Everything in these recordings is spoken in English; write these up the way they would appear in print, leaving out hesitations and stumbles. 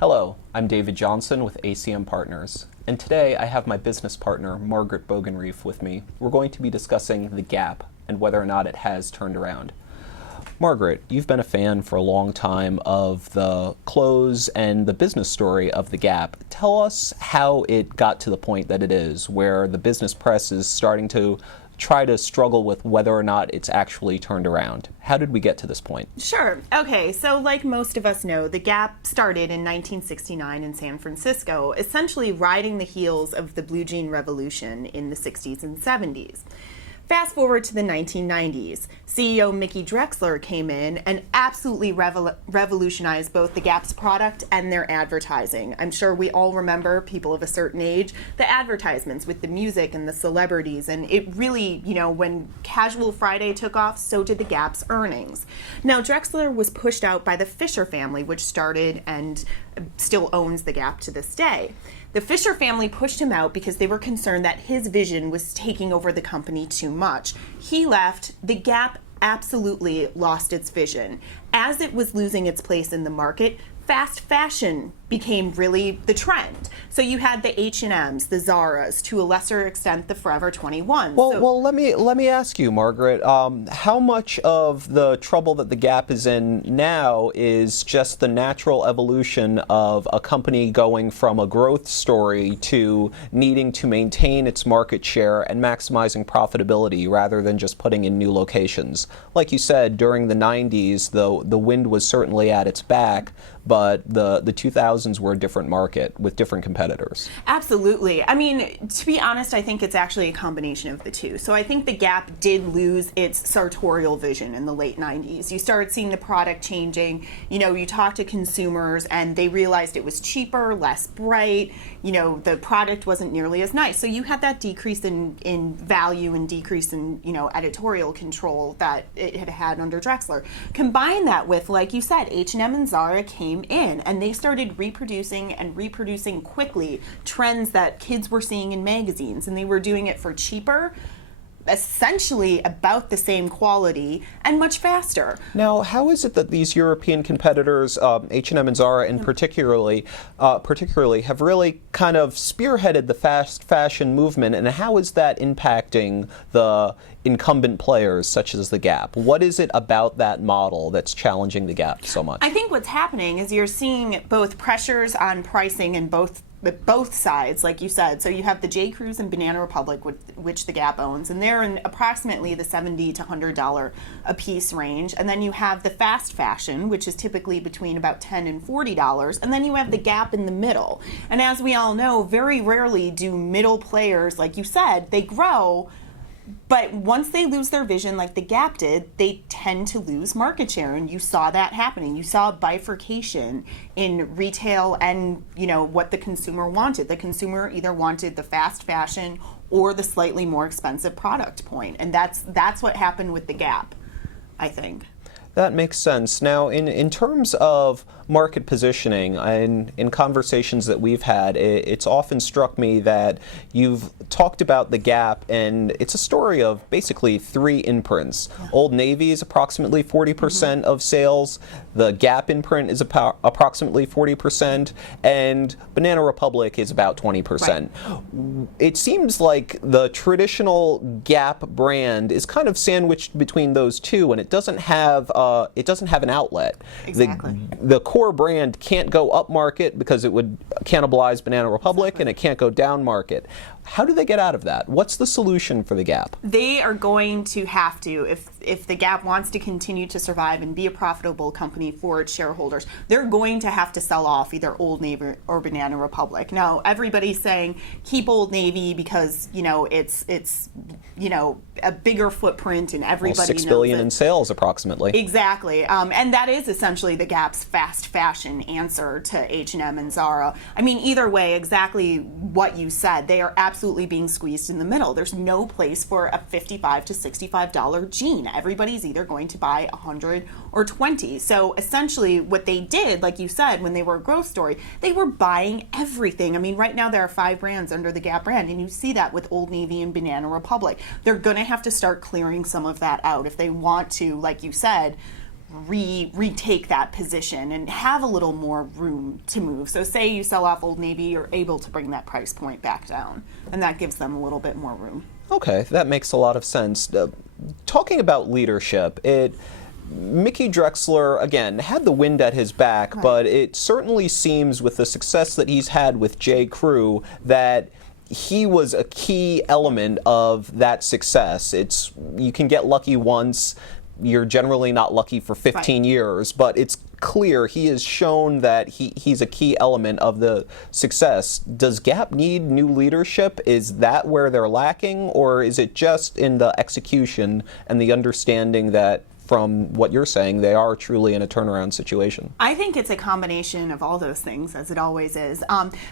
Hello, I'm David Johnson with ACM Partners, and today I have my business partner, Margaret Bogenreef, with me. We're going to be discussing the Gap and whether or not it has turned around. Margaret, you've been a fan for a long time of the clothes and the business story of the Gap. Tell us how it got to the point that it is, where the business press is starting to try to struggle with whether or not it's actually turned around. How did we get to this point? Sure. Okay, so like most of us know, the Gap started in 1969 in San Francisco, essentially riding the heels of the blue jean revolution in the 60s and 70s. Fast forward to the 1990s, CEO Mickey Drexler came in and absolutely revolutionized both the Gap's product and their advertising. I'm sure we all remember, people of a certain age, the advertisements with the music and the celebrities, and it really, when Casual Friday took off, so did the Gap's earnings. Now, Drexler was pushed out by the Fisher family, which started and still owns the Gap to this day. The Fisher family pushed him out because they were concerned that his vision was taking over the company too much. He left. The Gap absolutely lost its vision. As it was losing its place in the market, fast fashion became really the trend. So you had the H&Ms, the Zaras, to a lesser extent the Forever 21. Well, let me ask you, Margaret, how much of the trouble that the Gap is in now is just the natural evolution of a company going from a growth story to needing to maintain its market share and maximizing profitability rather than just putting in new locations? Like you said, during the 90s, the wind was certainly at its back, but the 2000s were a different market with different competitors. Absolutely. I mean, to be honest, I think it's actually a combination of the two. So I think the Gap did lose its sartorial vision in the late 90s. You started seeing the product changing. You talk to consumers and they realized it was cheaper, less bright. The product wasn't nearly as nice. So you had that decrease in value and decrease in, editorial control that it had had under Drexler. Combine that with, like you said, H&M and Zara came in and they started reproducing quickly trends that kids were seeing in magazines, and they were doing it for cheaper, essentially about the same quality, and much faster. Now, how is it that these European competitors, H&M and Zara in particularly, have really kind of spearheaded the fast fashion movement, and how is that impacting the incumbent players such as the Gap? What is it about that model that's challenging the Gap so much? I think what's happening is you're seeing both pressures on pricing in both sides, like you said. So you have the J. Crews and Banana Republic, which the Gap owns, and they're in approximately the $70 to $100 a piece range. And then you have the fast fashion, which is typically between about $10 and $40. And then you have the Gap in the middle. And as we all know, very rarely do middle players, like you said, they grow. But once they lose their vision like the Gap did, they tend to lose market share, and you saw that happening. You saw a bifurcation in retail and, what the consumer wanted. The consumer either wanted the fast fashion or the slightly more expensive product point, and that's what happened with the Gap, I think. That makes sense. Now, in terms of market positioning, and in conversations that we've had, it's often struck me that you've talked about the Gap, and it's a story of basically three imprints. Yeah. Old Navy is approximately 40% of sales, the Gap imprint is approximately 40%, and Banana Republic is about 20%. Right. It seems like the traditional Gap brand is kind of sandwiched between those two, and it doesn't have an outlet. Exactly. The core brand can't go up market because it would cannibalize Banana Republic, exactly, and it can't go down market. How do they get out of that? What's the solution for the Gap? They are going to have to, if the Gap wants to continue to survive and be a profitable company for its shareholders, they're going to have to sell off either Old Navy or Banana Republic. Now, everybody's saying keep Old Navy because it's a bigger footprint and everybody knows $6 billion it. in sales approximately. Exactly, and that is essentially the Gap's fast fashion answer to H&M and Zara. I mean, either way, exactly what you said. They are absolutely being squeezed in the middle. There's no place for a $55 to $65 jean. Everybody's either going to buy 100 or 20. So essentially what they did, like you said, when they were a growth story, they were buying everything. I mean, right now there are 5 brands under the Gap brand, and you see that with Old Navy and Banana Republic. They're going to have to start clearing some of that out if they want to, like you said, retake that position and have a little more room to move. So say you sell off Old Navy, you're able to bring that price point back down, and that gives them a little bit more room. Okay, that makes a lot of sense. Talking about leadership, Mickey Drexler, again, had the wind at his back, Right. but it certainly seems with the success that he's had with J. Crew that he was a key element of that success. You can get lucky once, you're generally not lucky for 15 Right. years, but it's clear he has shown that he's a key element of the success. Does Gap need new leadership? Is that where they're lacking, or is it just in the execution and the understanding that, from what you're saying, they are truly in a turnaround situation? I think it's a combination of all those things, as it always is.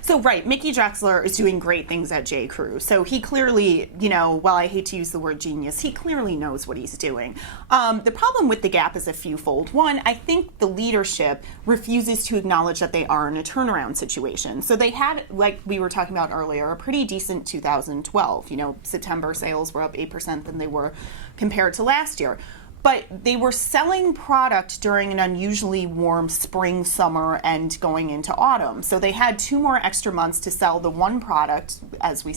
Right, Mickey Drexler is doing great things at J. Crew. So he clearly, while I hate to use the word genius, he clearly knows what he's doing. The problem with the Gap is a fewfold. One, I think the leadership refuses to acknowledge that they are in a turnaround situation. So they had, like we were talking about earlier, a pretty decent 2012. September sales were up 8% than they were compared to last year. But they were selling product during an unusually warm spring, summer, and going into autumn. So they had 2 more extra months to sell the one product, as we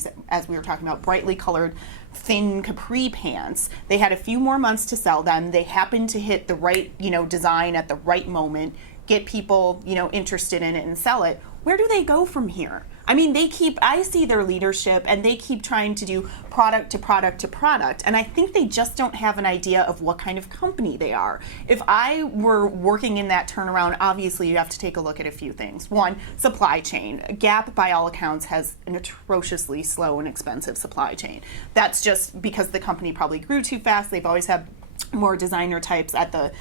were talking about, brightly colored thin capri pants. They had a few more months to sell them. They happened to hit the right, design at the right moment, get people, interested in it and sell it. Where do they go from here? I mean, I see their leadership and they keep trying to do product to product to product. And I think they just don't have an idea of what kind of company they are. If I were working in that turnaround, obviously you have to take a look at a few things. One, supply chain. Gap, by all accounts, has an atrociously slow and expensive supply chain. That's just because the company probably grew too fast. They've always had more designer types at the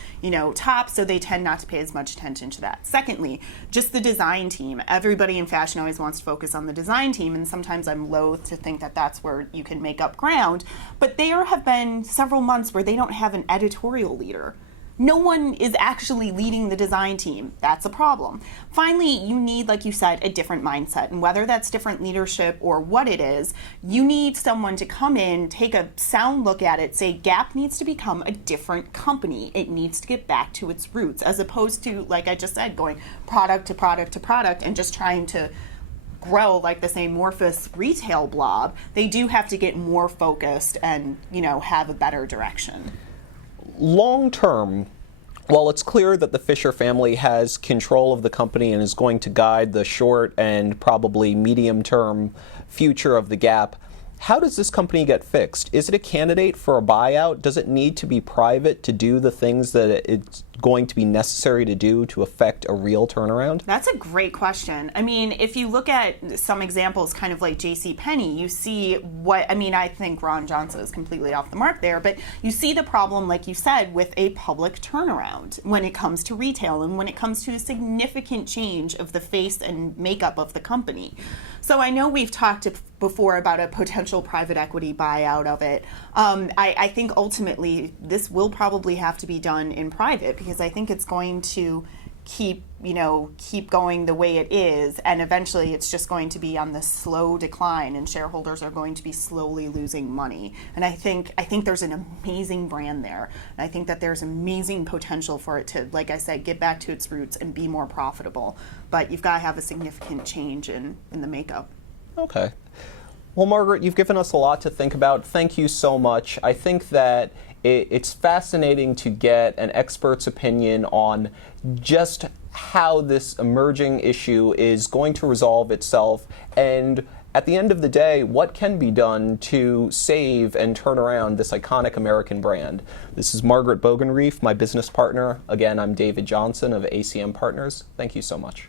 top, so they tend not to pay as much attention to that. Secondly, just the design team. Everybody in fashion always wants to focus on the design team, and sometimes I'm loath to think that that's where you can make up ground, but there have been several months where they don't have an editorial leader. No one is actually leading the design team. That's a problem. Finally, you need, like you said, a different mindset. And whether that's different leadership or what it is, you need someone to come in, take a sound look at it, say Gap needs to become a different company. It needs to get back to its roots, as opposed to, like I just said, going product to product to product and just trying to grow like this amorphous retail blob. They do have to get more focused and, have a better direction. Long term, while it's clear that the Fisher family has control of the company and is going to guide the short and probably medium term future of the Gap, how does this company get fixed? Is it a candidate for a buyout? Does it need to be private to do the things that it's going to be necessary to do to affect a real turnaround? That's a great question. I mean, if you look at some examples, kind of like JCPenney, you see I think Ron Johnson is completely off the mark there, but you see the problem, like you said, with a public turnaround when it comes to retail and when it comes to a significant change of the face and makeup of the company. So I know we've talked before about a potential private equity buyout of it. I think ultimately this will probably have to be done in private, because I think it's going to keep going the way it is, and eventually it's just going to be on the slow decline, and shareholders are going to be slowly losing money. And I think there's an amazing brand there, and I think that there's amazing potential for it to, like I said, get back to its roots and be more profitable. But you've got to have a significant change in the makeup. Okay. Well, Margaret, you've given us a lot to think about. Thank you so much. I think that it's fascinating to get an expert's opinion on just how this emerging issue is going to resolve itself, and at the end of the day, what can be done to save and turn around this iconic American brand. This is Margaret Bogenrief, my business partner. Again, I'm David Johnson of ACM Partners. Thank you so much.